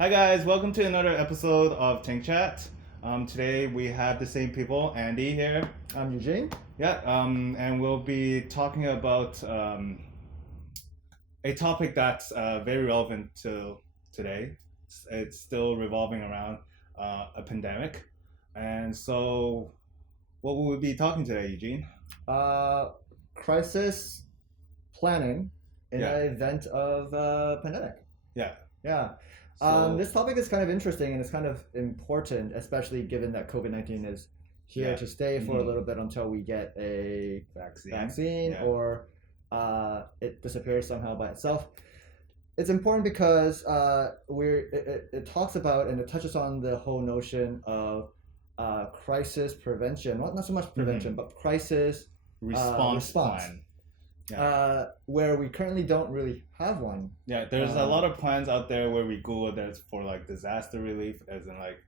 Hi guys, welcome to another episode of TinkChat. Today we have the same people, Andy here. I'm Eugene. Yeah, and we'll be talking about a topic that's very relevant to today. It's still revolving around a pandemic. And so, what will we be talking today, Eugene? Crisis planning in Yeah, an event of pandemic. yeah. Yeah. So, This topic is kind of interesting and it's kind of important, especially given that COVID-19 is here yeah. to stay for a Mhm. little bit until we get a vaccine Yeah. or it disappears somehow by itself. It's important because it talks about and it touches on the whole notion of crisis prevention. Well, not so much prevention, but crisis Response response. plan. Yeah. Where we currently don't really have one. Yeah, there's a lot of plans out there where we Google that's for like disaster relief, as in like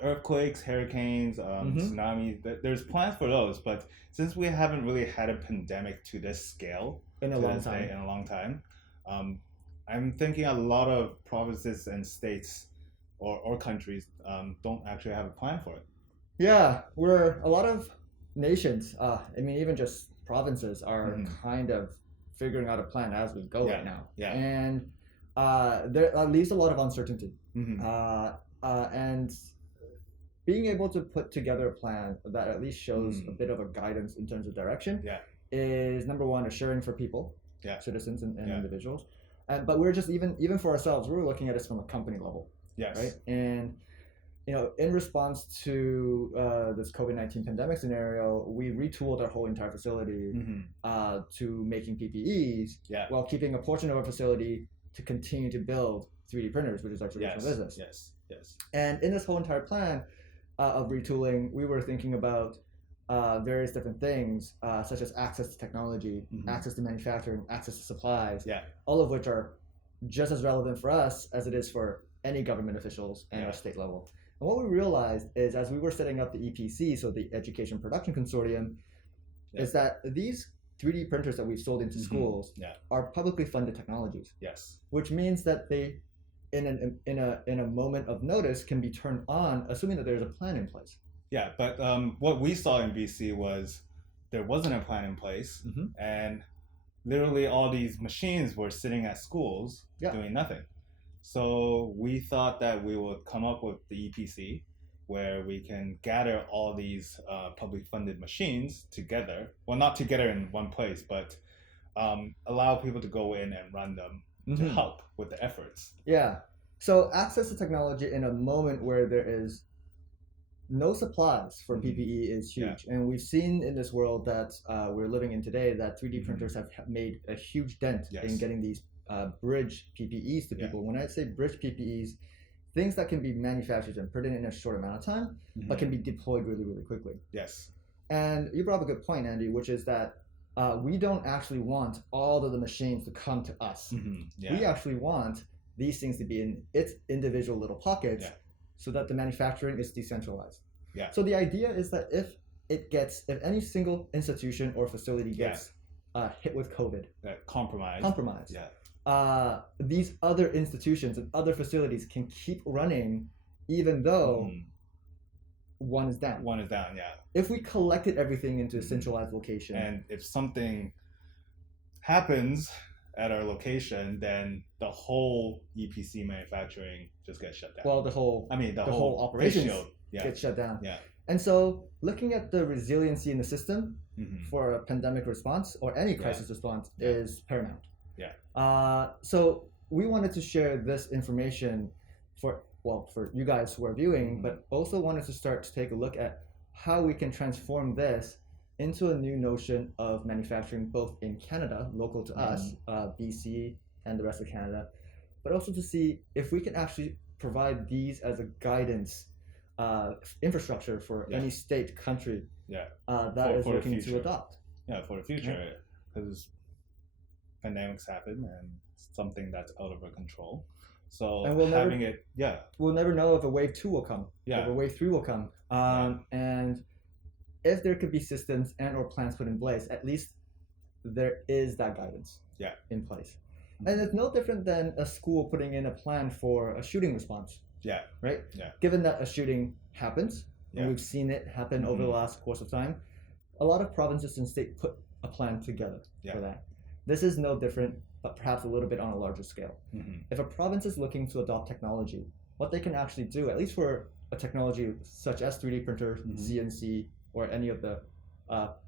earthquakes, hurricanes, tsunamis. There's plans for those, but since we haven't really had a pandemic to this scale In a to long this day time. in a long time, I'm thinking a lot of provinces and states or countries don't actually have a plan for it. Yeah, we're a lot of nations. I mean, even just provinces are kind of figuring out a plan as we go right now. Yeah. And there leaves a lot of uncertainty. Mm-hmm. And being able to put together a plan that at least shows a bit of a guidance in terms of direction is number one, assuring for people, citizens and individuals. But we're just even for ourselves, we're looking at this from a company level. Yes. Right. And in response to this COVID-19 pandemic scenario, we retooled our whole entire facility to making PPEs while keeping a portion of our facility to continue to build 3D printers, which is our traditional business. Yes. And in this whole entire plan of retooling, we were thinking about various different things, such as access to technology, access to manufacturing, access to supplies, all of which are just as relevant for us as it is for any government officials and our state level. And what we realized is as we were setting up the EPC, so the Education Production Consortium, is that these 3D printers that we've sold into schools are publicly funded technologies. Yes. Which means that they, in a moment of notice, can be turned on, assuming that there's a plan in place. Yeah, but what we saw in BC was there wasn't a plan in place, and literally all these machines were sitting at schools doing nothing. So we thought that we would come up with the EPC where we can gather all these public funded machines together. Well, not together in one place, but allow people to go in and run them to help with the efforts. Yeah. So access to technology in a moment where there is no supplies for PPE is huge. And we've seen in this world that we're living in today that 3D printers have made a huge dent in getting these bridge PPEs to people. When I say bridge PPEs, things that can be manufactured and printed in a short amount of time, but can be deployed really, really quickly. Yes. And you brought up a good point, Andy, which is that we don't actually want all of the machines to come to us. We actually want these things to be in its individual little pockets so that the manufacturing is decentralized. So the idea is that if any single institution or facility gets hit with COVID, compromised. These other institutions and other facilities can keep running even though one is down. If we collected everything into a centralized location. And if something happens at our location, then the whole EPC manufacturing just gets shut down. Well, the whole operations get shut down. And so looking at the resiliency in the system for a pandemic response or any crisis response is paramount. So we wanted to share this information for you guys who are viewing, but also wanted to start to take a look at how we can transform this into a new notion of manufacturing, both in Canada, local to us, BC and the rest of Canada, but also to see if we can actually provide these as a guidance infrastructure for any state, country that is looking to adopt. Yeah, for the future, because pandemics happen and it's something that's out of our control. So and we'll never know if a wave 2 will come, if a wave 3 will come. And if there could be systems and or plans put in place, at least there is that guidance in place. And it's no different than a school putting in a plan for a shooting response. Yeah. Right? Yeah. Given that a shooting happens, and we've seen it happen over the last course of time, a lot of provinces and states put a plan together for that. This is no different, but perhaps a little bit on a larger scale. If a province is looking to adopt technology, what they can actually do, at least for a technology such as 3D printers, CNC, or any of the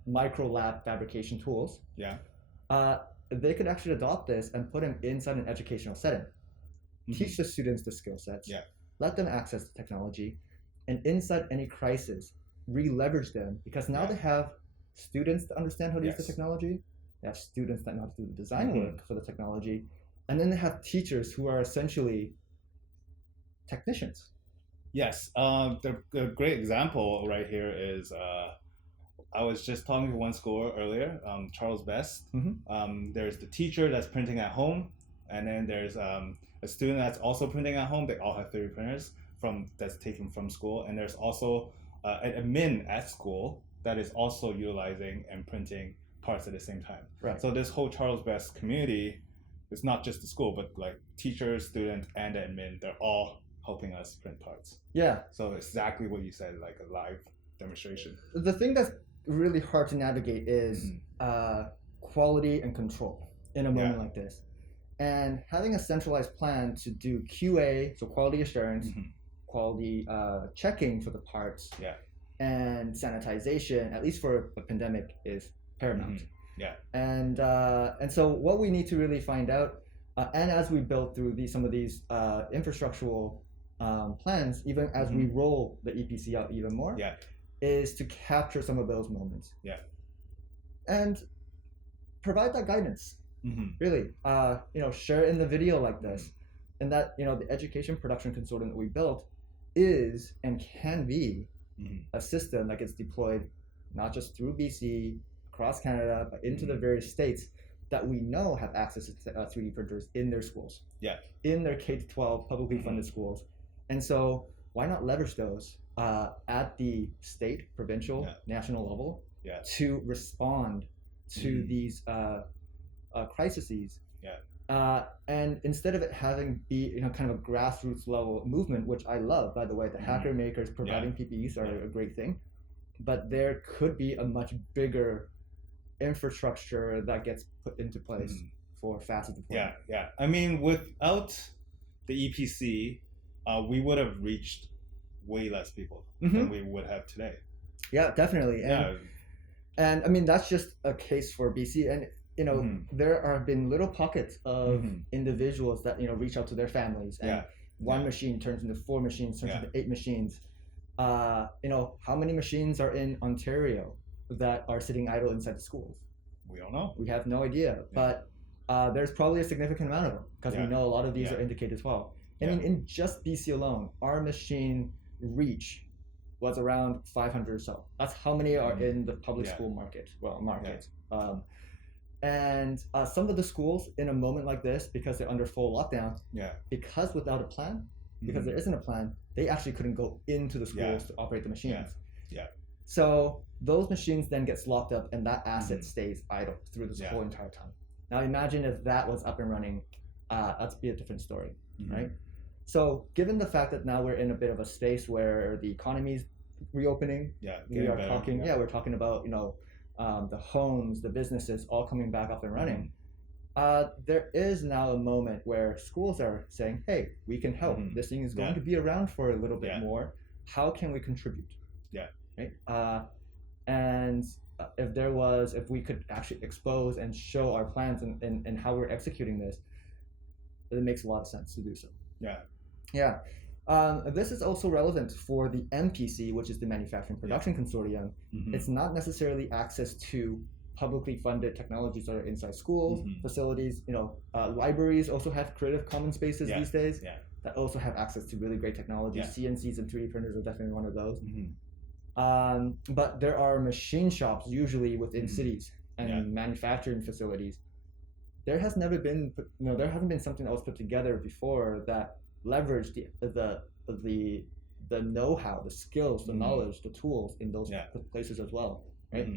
micro lab fabrication tools, they could actually adopt this and put them inside an educational setting. Teach the students the skill sets, let them access the technology, and inside any crisis, re-leverage them, because now they have students to understand how to use the technology, they have students that know how to do the design work for the technology, and then they have teachers who are essentially technicians. Yes, the great example right here is I was just talking to one school earlier, Charles Best. There's the teacher that's printing at home, and then there's a student that's also printing at home. They all have 3D printers that's taken from school, and there's also an admin at school that is also utilizing and printing parts at the same time. Right. So this whole Charles Best community, it's not just the school, but like teachers, students, and admin, they're all helping us print parts. Yeah. So exactly what you said, like a live demonstration. The thing that's really hard to navigate is quality and control in a moment like this. And having a centralized plan to do QA, so quality assurance, quality checking for the parts, and sanitization, at least for a pandemic, is paramount. And so what we need to really find out, and as we build through some of these infrastructural plans, even as we roll the EPC out even more, is to capture some of those moments. And provide that guidance. Really, share it in the video like this, and that the education production consortium that we built is and can be a system that gets deployed not just through BC, across Canada, but into the various states that we know have access to 3D printers in their schools, in their K-12 publicly funded schools. And so why not leverage those at the state, provincial, national level to respond to these crises. And instead of it having be kind of a grassroots level movement, which I love, by the way, the hacker makers providing PPEs are a great thing, but there could be a much bigger infrastructure that gets put into place for faster deployment. I mean, without the EPC, we would have reached way less people than we would have today. Yeah, definitely. And I mean, that's just a case for BC. And there have been little pockets of individuals that reach out to their families, and one machine turns into 4 machines, turns into 8 machines. How many machines are in Ontario that are sitting idle inside the schools? We don't know. We have no idea, but there's probably a significant amount of them, because we know a lot of these are indicated as well. I mean, in just BC alone, our machine reach was around 500 or so. That's how many are in the public school market. And some of the schools in a moment like this, because they're under full lockdown, because without a plan, because there isn't a plan, they actually couldn't go into the schools to operate the machines. So those machines then gets locked up, and that asset stays idle through this whole entire time. Now imagine if that was up and running, that'd be a different story, right? So given the fact that now we're in a bit of a space where the economy's reopening, we're talking about the homes, the businesses all coming back up and running. There is now a moment where schools are saying, hey, we can help. This thing is going to be around for a little bit more. How can we contribute? Right? And if we could actually expose and show our plans and how we're executing this, it makes a lot of sense to do so. This is also relevant for the MPC, which is the Manufacturing Production Consortium. It's not necessarily access to publicly funded technologies that are inside schools, facilities. Libraries also have Creative Commons spaces these days that also have access to really great technology. CNCs and 3D printers are definitely one of those. But there are machine shops usually within cities and manufacturing facilities. There hasn't been something that was put together before that leveraged the know-how, the skills, the knowledge, the tools in those places as well, right?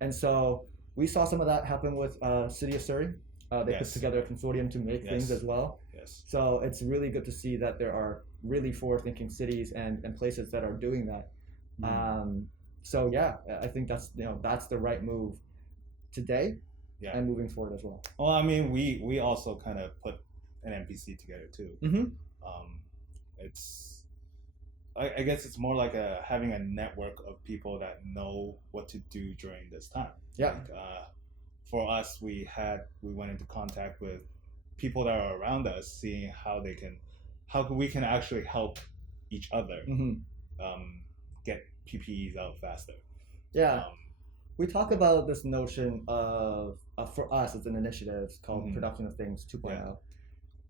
And so we saw some of that happen with City of Surrey. They put together a consortium to make things as well. Yes. So it's really good to see that there are really forward-thinking cities and places that are doing that. So yeah, I think that's the right move today and moving forward as well. Well, I mean, we also kind of put an NPC together too. It's I guess it's more like having a network of people that know what to do during this time. Yeah. Like, for us, we went into contact with people that are around us, seeing how we can actually help each other get PPEs out faster. Yeah. We talk about this notion of for us, it's an initiative called Production of Things 2.0. Yeah.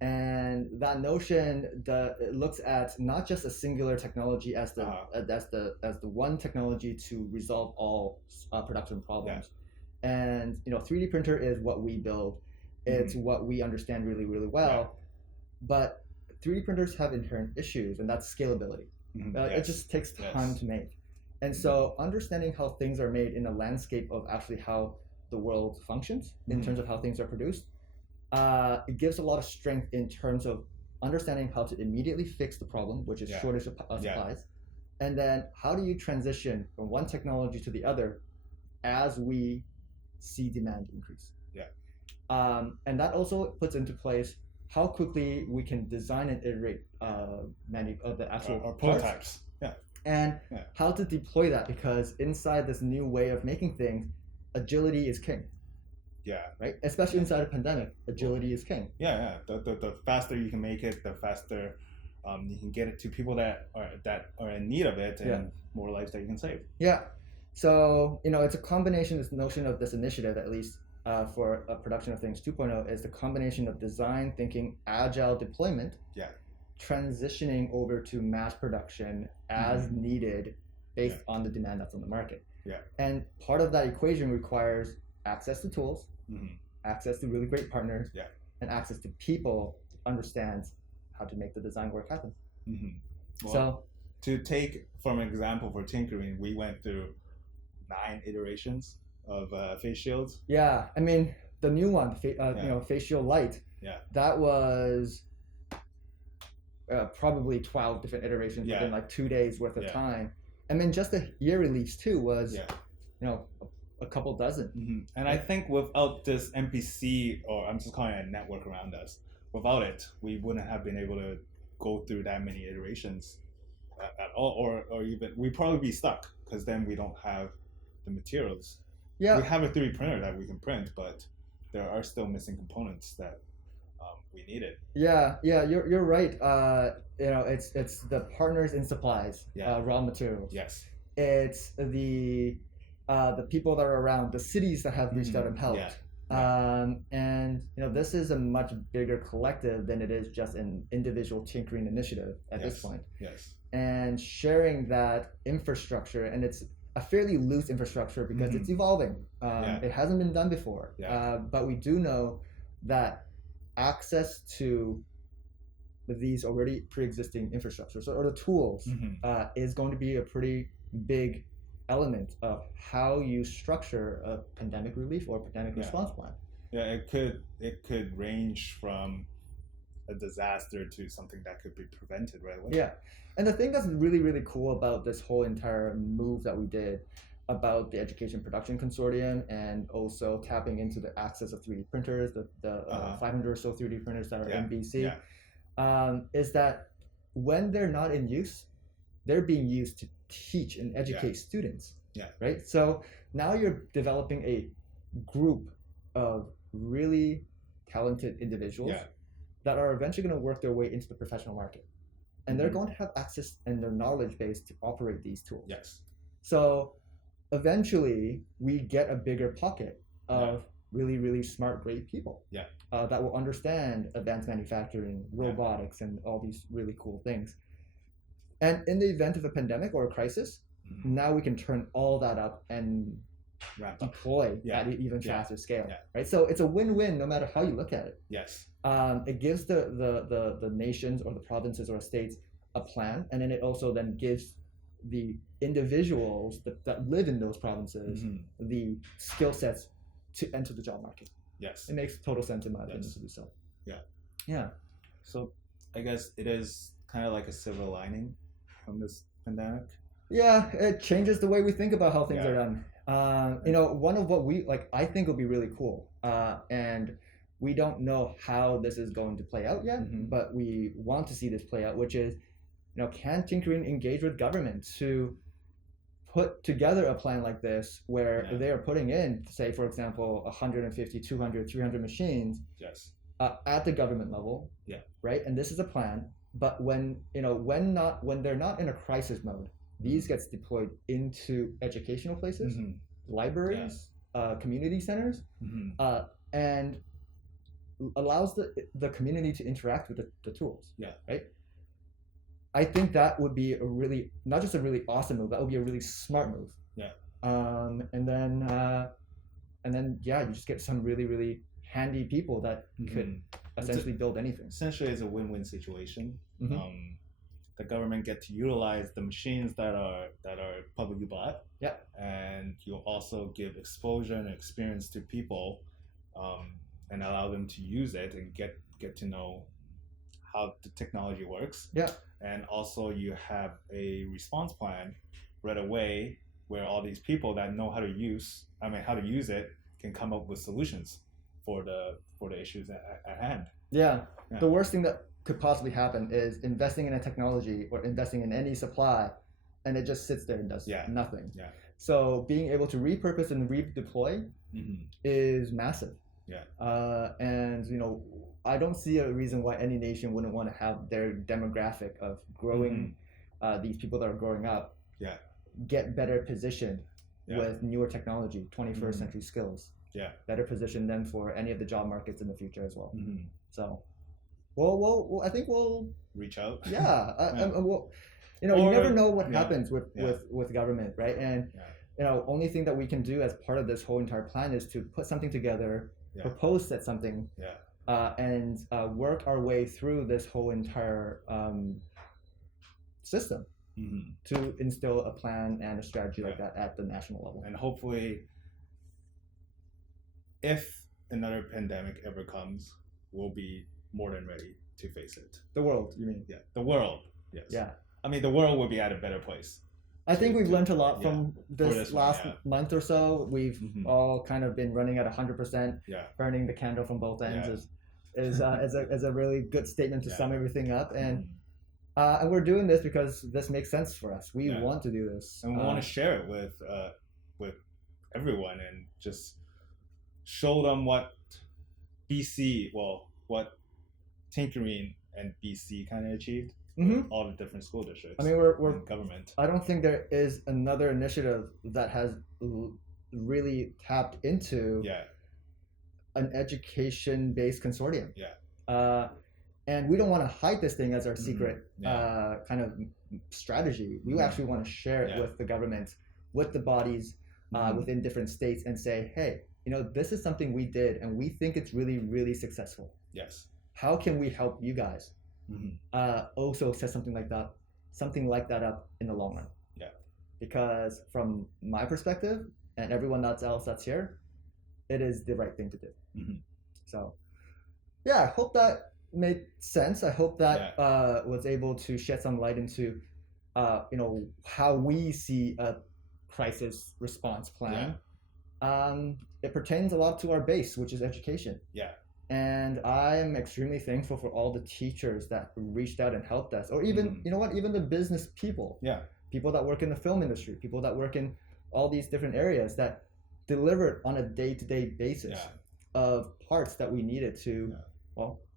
And that notion it looks at not just a singular technology as the one technology to resolve all production problems. Yeah. And 3D printer is what we build. It's what we understand really, really well. Yeah. But 3D printers have inherent issues, and that's scalability. It just takes time to make. And so understanding how things are made in a landscape of actually how the world functions in terms of how things are produced, it gives a lot of strength in terms of understanding how to immediately fix the problem, which is shortage of supplies. And then how do you transition from one technology to the other as we see demand increase? Yeah. And that also puts into place how quickly we can design and iterate the actual or prototypes. And how to deploy that, because inside this new way of making things, agility is king. Yeah. Right? Especially inside a pandemic, agility is king. Yeah. The faster you can make it, the faster you can get it to people that are in need of it, and more lives that you can save. Yeah. So, it's a combination, this notion of this initiative, at least for a Production of Things 2.0, is the combination of design thinking, agile deployment, transitioning over to mass production as needed based on the demand that's on the market. Yeah. And part of that equation requires access to tools, access to really great partners, and access to people to understand how to make the design work happen. Well, so to take from an example for Tinkerine, we went through 9 iterations of face shields. Yeah, I mean the new one, face shield light. Yeah. That was probably 12 different iterations within like 2 days worth of time. And then just the year release too was, a couple dozen. And I think without this NPC, or I'm just calling it a network around us, without it, we wouldn't have been able to go through that many iterations at all, or even we'd probably be stuck, because then we don't have the materials. Yeah. We have a 3D printer that we can print, but there are still missing components that we needed. Yeah, you're right. It's the partners in supplies, raw materials. Yes. It's the people that are around, the cities that have reached out and helped. And this is a much bigger collective than it is just an individual Tinkerine initiative at this point. Yes. And sharing that infrastructure, and it's a fairly loose infrastructure because it's evolving. It hasn't been done before. But we do know that access to these already pre-existing infrastructures or the tools is going to be a pretty big element of how you structure a pandemic relief or pandemic response plan. Yeah, it could range from a disaster to something that could be prevented right away. Yeah, and the thing that's really, really cool about this whole entire move that we did about the Education Production Consortium, and also tapping into the access of 3D printers, the 500 or so 3D printers that are in BC, is that when they're not in use, they're being used to teach and educate students. Yeah. Right? So now you're developing a group of really talented individuals that are eventually going to work their way into the professional market. And they're going to have access and their knowledge base to operate these tools. Yes. So eventually we get a bigger pocket of really, really smart, great people that will understand advanced manufacturing, robotics, and all these really cool things. And in the event of a pandemic or a crisis, now we can turn all that up and deploy at an even faster scale. Right? So it's a win-win no matter how you look at it. Yes. It gives the nations or the provinces or states a plan, and then it also then gives the individuals that live in those provinces the skill sets to enter the job market. Yes. It makes total sense in my opinion to do so. Yeah. Yeah. So I guess it is kind of like a silver lining from this pandemic. Yeah, it changes the way we think about how things are done. One of what I think would be really cool, and we don't know how this is going to play out yet, but we want to see this play out, which is, can Tinkerine engage with government to put together a plan like this where they are putting in, say, for example, 150, 200, 300 machines at the government level, right? And this is a plan, but when they're not in a crisis mode, these gets deployed into educational places, libraries, community centers, and allows the community to interact with the tools. Right. I think that would be not just a really awesome move. That would be a really smart move. And then you just get some really, really handy people that could essentially build anything. Essentially, it's a win-win situation. The government get to utilize the machines that are publicly bought. And you also give exposure and experience to people, and allow them to use it and get to know how the technology works. And also you have a response plan right away where all these people that know how to use it can come up with solutions for the issues at hand. The worst thing that could possibly happen is investing in a technology or investing in any supply, and it just sits there and does nothing. So being able to repurpose and redeploy is massive. And I don't see a reason why any nation wouldn't want to have their demographic of growing these people that are growing up get better positioned with newer technology, 21st century skills. Better positioned then for any of the job markets in the future as well. So I think we'll reach out. You never know what happens with government, right? And only thing that we can do as part of this whole entire plan is to put something together, propose something, and work our way through this whole entire system to instill a plan and a strategy like that at the national level. And hopefully, if another pandemic ever comes, we'll be more than ready to face it. The world, you mean? The world, yes. I mean, the world will be at a better place. I think we've learned a lot from this last month or so. We've all kind of been running at 100%, burning the candle from both ends is a really good statement to sum everything up. And we're doing this because this makes sense for us. We want to do this. And we want to share it with everyone and just show them what Tinkerine and BC kind of achieved. All the different school districts. I mean, we're government. I don't think there is another initiative that has really tapped into an education-based consortium. And we don't want to hide this thing as our secret kind of strategy. We actually want to share it with the government, with the bodies within different states, and say, hey, this is something we did, and we think it's really, really successful. How can we help you guys? Also set something like that up in the long run. Because from my perspective and everyone else that's here, it is the right thing to do. So I hope that made sense. I hope that was able to shed some light into how we see a crisis response plan. It pertains a lot to our base, which is education. And I am extremely thankful for all the teachers that reached out and helped us, or even even the business people, people that work in the film industry, people that work in all these different areas that delivered on a day-to-day basis of parts that we needed to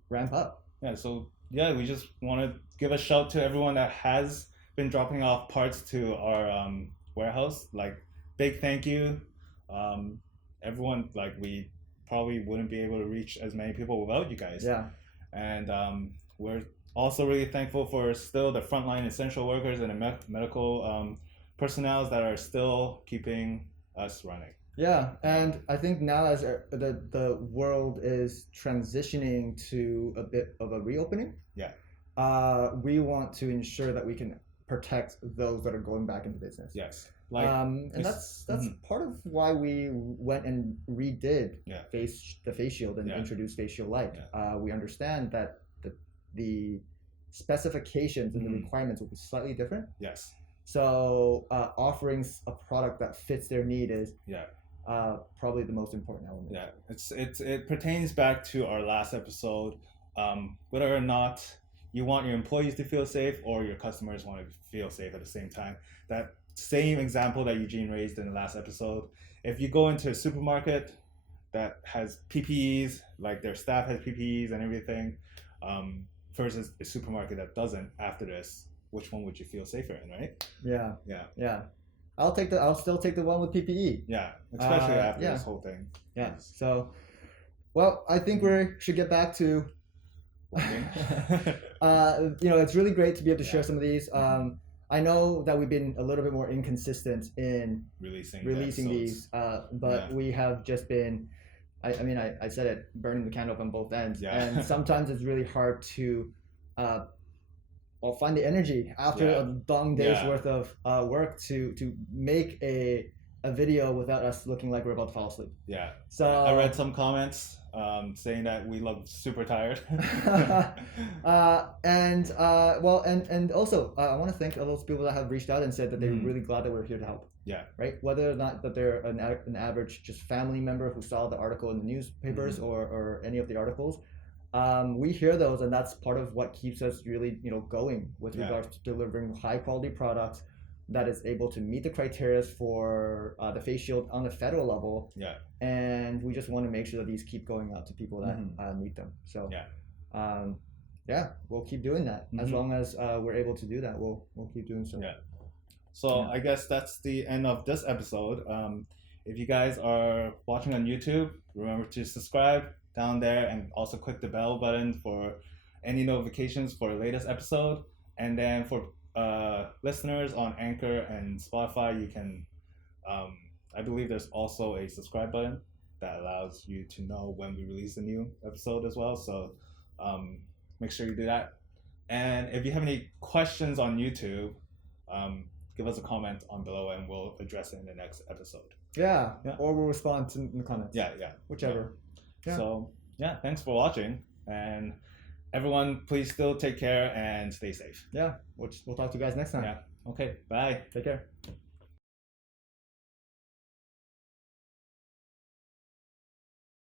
ramp up. So we just want to give a shout to everyone that has been dropping off parts to our warehouse. Like, big thank you. Everyone, we probably wouldn't be able to reach as many people without you guys. And we're also really thankful for still the frontline essential workers and the medical personnel that are still keeping us running. And I think now as the world is transitioning to a bit of a reopening, we want to ensure that we can protect those that are going back into business. and that's part of why we went and redid the face shield and introduced face shield light. We understand that the specifications and the requirements will be slightly different. Yes. So offering a product that fits their need is probably the most important element. Yeah, it pertains back to our last episode. Whether or not you want your employees to feel safe or your customers want to feel safe at the same time. That same example that Eugene raised in the last episode. If you go into a supermarket that has PPEs, like their staff has PPEs and everything, versus a supermarket that doesn't, after this, which one would you feel safer in, right? Yeah. I'll still take the one with PPE. Yeah, especially after this whole thing. Yeah. So, well, I think we should get back to. It's really great to be able to share some of these. I know that we've been a little bit more inconsistent in releasing these, but we have just been. I said it, burning the candle on both ends, and sometimes it's really hard to. Find the energy after a long day's worth of work to make a video without us looking like we're about to fall asleep. Yeah. So I read some comments saying that we look super tired. And also I want to thank all those people that have reached out and said that they're really glad that we're here to help. Yeah. Right. Whether or not that they're an average just family member who saw the article in the newspapers or any of the articles. We hear those, and that's part of what keeps us really, going with regards to delivering high quality products that is able to meet the criteria for the face shield on the federal level. Yeah. And we just want to make sure that these keep going out to people that need them. So we'll keep doing that as long as we're able to do that. We'll keep doing so. Yeah. So I guess that's the end of this episode. If you guys are watching on YouTube, remember to subscribe down there and also click the bell button for any notifications for the latest episode. And then for listeners on Anchor and Spotify, you can I believe there's also a subscribe button that allows you to know when we release a new episode as well, so make sure you do that. And if you have any questions on YouTube, give us a comment on below and we'll address it in the next episode. Or we'll respond in the comments, whichever. So thanks for watching, and everyone, please still take care and stay safe. We'll talk to you guys next time. Okay, bye. Take care.